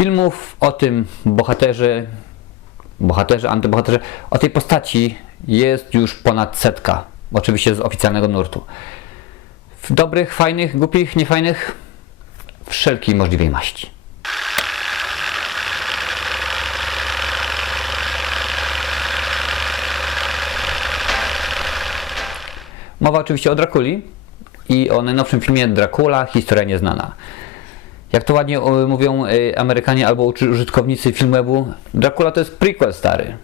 Filmów o tym bohaterze, bohaterze, antybohaterze, o tej postaci jest już ponad setka. Oczywiście z oficjalnego nurtu. Dobrych, fajnych, głupich, niefajnych, wszelkiej możliwej maści. Mowa oczywiście o Drakuli i o najnowszym filmie Dracula, historia nieznana. Jak to ładnie o, mówią y, Amerykanie albo użytkownicy Filmwebu, Dracula to jest prequel stary.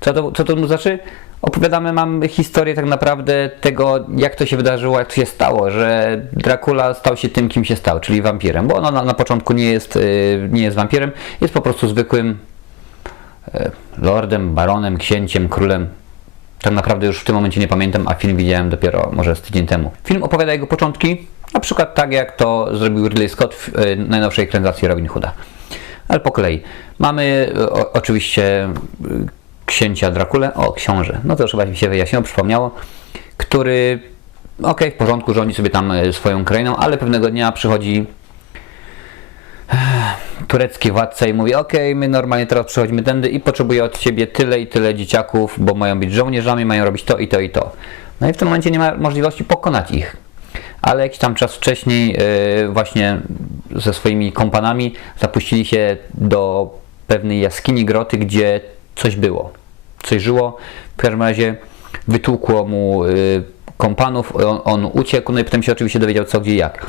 Co to, co to znaczy? Opowiadamy, mamy historię tak naprawdę tego, jak to się wydarzyło, jak to się stało, że Dracula stał się tym, kim się stał, czyli wampirem. Bo on na, na początku nie jest, y, nie jest wampirem, jest po prostu zwykłym e, lordem, baronem, księciem, królem. Tak naprawdę już w tym momencie nie pamiętam, a film widziałem dopiero może z tydzień temu. Film opowiada jego początki, na przykład tak jak to zrobił Ridley Scott w e, najnowszej ekranizacji Robin Hooda. Ale po kolei. Mamy e, o, oczywiście e, księcia Drakule, o książę, no to już chyba mi się wyjaśniło, przypomniało, który, okej, w porządku, rządzi sobie tam swoją krainą, ale pewnego dnia przychodzi turecki władca i mówi okej, my normalnie teraz przechodzimy tędy i potrzebuję od ciebie tyle i tyle dzieciaków, bo mają być żołnierzami, mają robić to i to i to. No i w tym momencie nie ma możliwości pokonać ich. Ale jakiś tam czas wcześniej yy, właśnie ze swoimi kompanami zapuścili się do pewnej jaskini, groty, gdzie coś było. Coś żyło. W każdym razie wytłukło mu yy, kompanów, on, on uciekł, no i potem się oczywiście dowiedział co, gdzie, jak.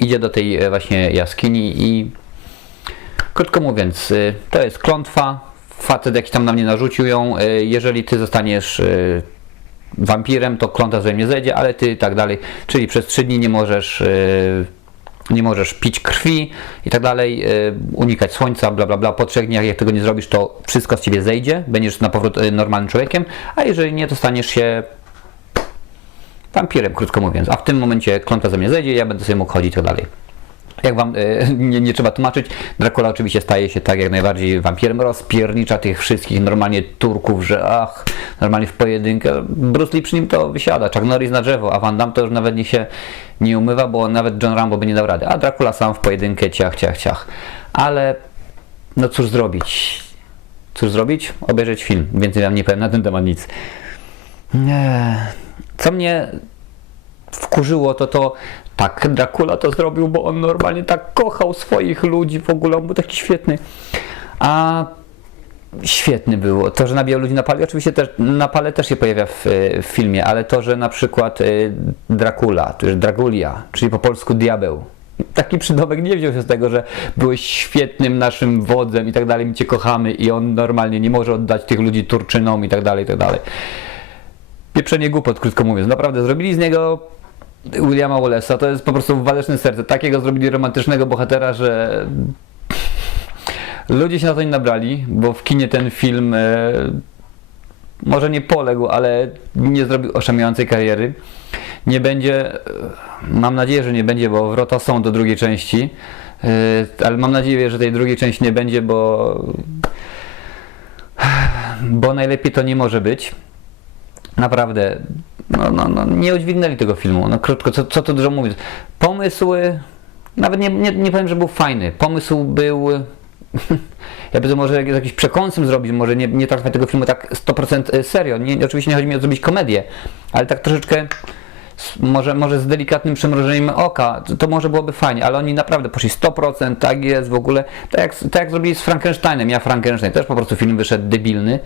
Idzie do tej e, właśnie jaskini i Krótko mówiąc, y, to jest klątwa. Facet jakiś tam na mnie narzucił ją. y, Jeżeli ty zostaniesz y, wampirem, to klątwa ze mnie zejdzie, ale ty i tak dalej. Czyli przez trzy dni nie możesz, nie możesz pić krwi i tak dalej, unikać słońca, bla bla bla. Po trzech dniach, jak tego nie zrobisz, to wszystko z ciebie zejdzie. Będziesz na powrót normalnym człowiekiem, a jeżeli nie, to staniesz się wampirem, krótko mówiąc. A w tym momencie klątwa ze mnie zejdzie, ja będę sobie mógł chodzić i tak dalej. Jak wam e, nie, nie trzeba tłumaczyć, Dracula oczywiście staje się tak jak najbardziej wampirem, rozpiernicza tych wszystkich normalnie Turków, że ach, normalnie w pojedynkę. Bruce Lee przy nim to wysiada, Chuck Norris na drzewo, a Van Damme to już nawet niech się nie umywa, bo nawet John Rambo by nie dał rady. A Dracula sam w pojedynkę, ciach, ciach, ciach. Ale no cóż zrobić? Cóż zrobić? Obejrzeć film. Więcej wam nie powiem na ten temat nic. Nie. Co mnie wkurzyło, to to tak, Dracula to zrobił, bo on normalnie tak kochał swoich ludzi, w ogóle on był taki świetny. A świetny było. To, że nabijał ludzi na pale, oczywiście też na pale też się pojawia w, w filmie, ale to, że na przykład y, Dracula, już Dragulia, czyli po polsku diabeł, taki przydomek nie wziął się z tego, że byłeś świetnym naszym wodzem i tak dalej, my cię kochamy i on normalnie nie może oddać tych ludzi Turczynom i tak dalej, i tak dalej. Pieprzenie głupot, krótko mówiąc. Naprawdę zrobili z niego Williama Wallace'a, to jest po prostu waleczne serce. Takiego zrobili romantycznego bohatera, że ludzie się na to nie nabrali, bo w kinie ten film e, może nie poległ, ale nie zrobił oszamiającej kariery. Nie będzie, e, mam nadzieję, że nie będzie, bo wrota są do drugiej części, e, ale mam nadzieję, że tej drugiej części nie będzie, bo bo najlepiej to nie może być. Naprawdę, no, no, no, nie udźwignęli tego filmu. No krótko, co, co tu dużo mówić. Pomysły, nawet nie, nie, nie powiem, że był fajny. Pomysł był, ja bym to może z jakimś przekąsem zrobić, może nie, nie traktować tego filmu tak 100% serio. Nie, oczywiście nie chodzi mi o zrobić komedię, ale tak troszeczkę może, może z delikatnym przymrużeniem oka, to, to może byłoby fajnie, ale oni naprawdę poszli 100%, tak jest w ogóle, tak jak, tak jak zrobili z Frankensteinem, ja Frankenstein, też po prostu film wyszedł debilny,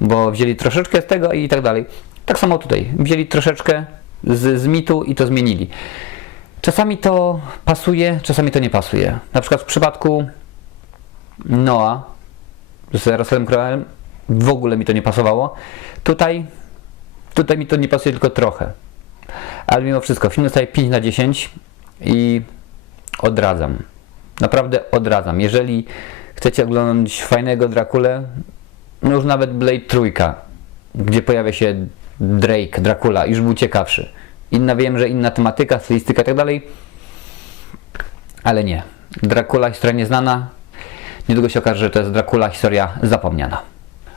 bo wzięli troszeczkę z tego i tak dalej. Tak samo tutaj, wzięli troszeczkę z, z mitu i to zmienili. Czasami to pasuje, czasami to nie pasuje. Na przykład w przypadku Noa z Russellem Crowe'em w ogóle mi to nie pasowało. Tutaj, tutaj mi to nie pasuje tylko trochę. Ale mimo wszystko, film dostaje 5 na 10 i odradzam. Naprawdę odradzam. Jeżeli chcecie oglądać fajnego Drakulę, no już nawet Blade Trójka, gdzie pojawia się Drake, Dracula, już był ciekawszy. Inna wiem, że inna tematyka, stylistyka i tak dalej, ale nie. Dracula, historia nieznana. Niedługo się okaże, że to jest Dracula, historia zapomniana.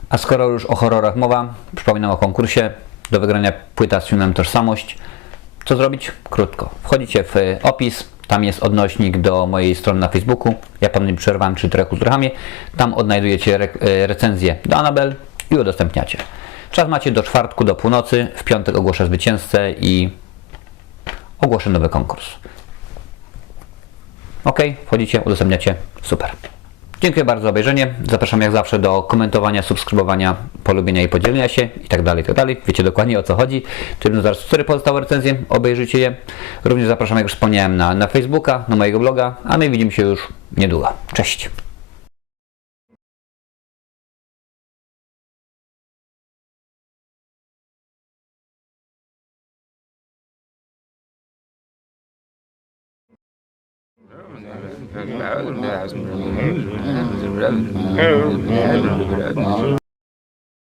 A skoro już o horrorach mowa, przypominam o konkursie. Do wygrania płyta z filmem Tożsamość. Co zrobić? Krótko. Wchodzicie w e, opis, Tam jest odnośnik do mojej strony na Facebooku. Ja panu nie przerwałem przy Trechu Turhamie. Tam odnajdujecie re e, recenzję do Anabel i udostępniacie. Czas macie do czwartku, do północy. W piątek ogłoszę zwycięzcę i ogłoszę nowy konkurs. Ok, wchodzicie, udostępniacie. Super. Dziękuję bardzo za obejrzenie. Zapraszam jak zawsze do komentowania, subskrybowania, polubienia i podzielenia się i tak dalej, i tak. Wiecie dokładnie o co chodzi. Trudno zaraz cztery pozostałe recenzje, obejrzyjcie je. Również zapraszam, jak już wspomniałem, na, na Facebooka, na mojego bloga, a my widzimy się już niedługo. Cześć! Amen.